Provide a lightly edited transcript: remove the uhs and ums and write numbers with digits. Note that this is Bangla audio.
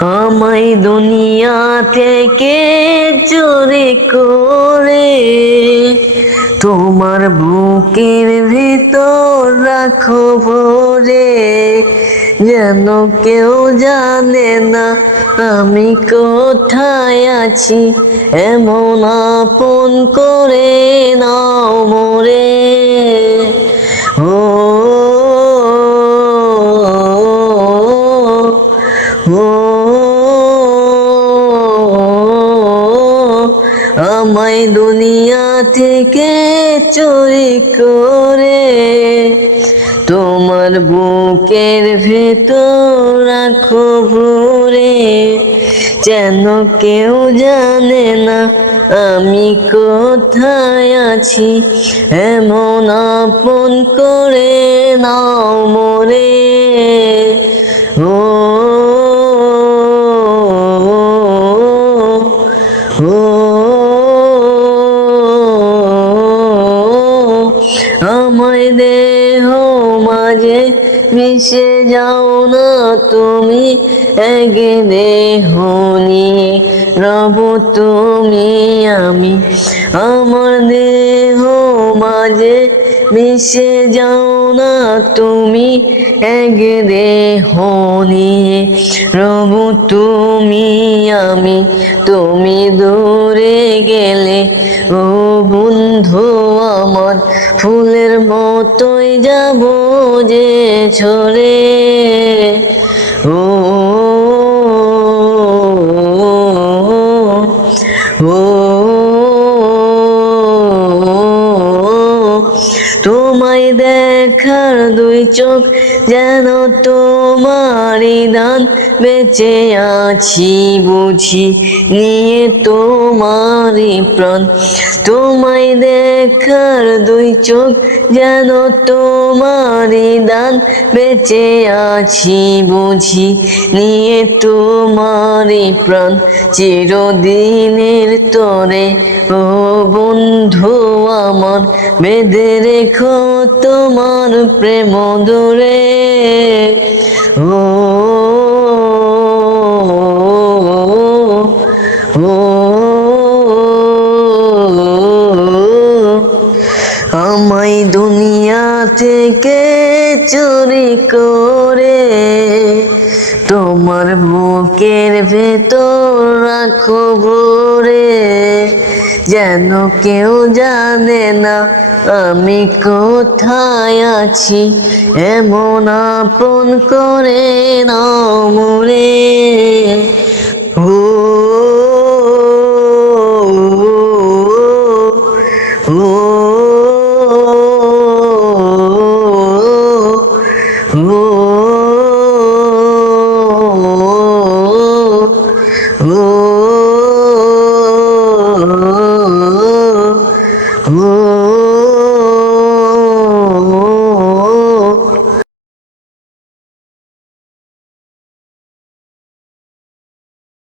আমায় দুনিয়া থেকে চুরি করে তোমার বুকের ভিতর রাখো ভরে, যেন কেউ জানে না আমি কোথায় আছি, এমন আপন করে নাও মোরে। ও আমায় দুনিয়া থেকে চুরি করে তোমার বুকের ভেতর রাখো ভরে, যেন কেউ জানে না আমি কোথায় আছি, এমন আপন করে নাও মোরে। ও আমায় দেহ মাঝে মিশে যাও না তুমি, এক দেহ নিয়ে রব তুমি আমি। আমার দেহ মাঝে মিশে যাও না তুমি, এক দেহ নিয়ে রব তুমি আমি। তুমি দূরে গেলে ও বন্ধু আমার, ফুলের মতোই যাব যে ঝরে। ও তোমায় দেখার দুই চোখ যেন তোমারই দান, বেঁচে আছি বুঝি নিয়ে তোমারই প্রাণ। তোমায় দেখার দুই চোখ যেন তোমারই দান, বেঁচে আছি বুঝি নিয়ে তোমারই প্রাণ। চিরদিনের তরে ও বন্ধু আমার, বেঁধে রেখো তোমার প্রেম দূরে। ও আমায় দুনিয়া থেকে চুরি করে তোমার বুকের ভেতর রাখো ভরে, যেন কেউ জানে না আমি কোথায় আছি, এমন আপন করে নাও মোরে। ও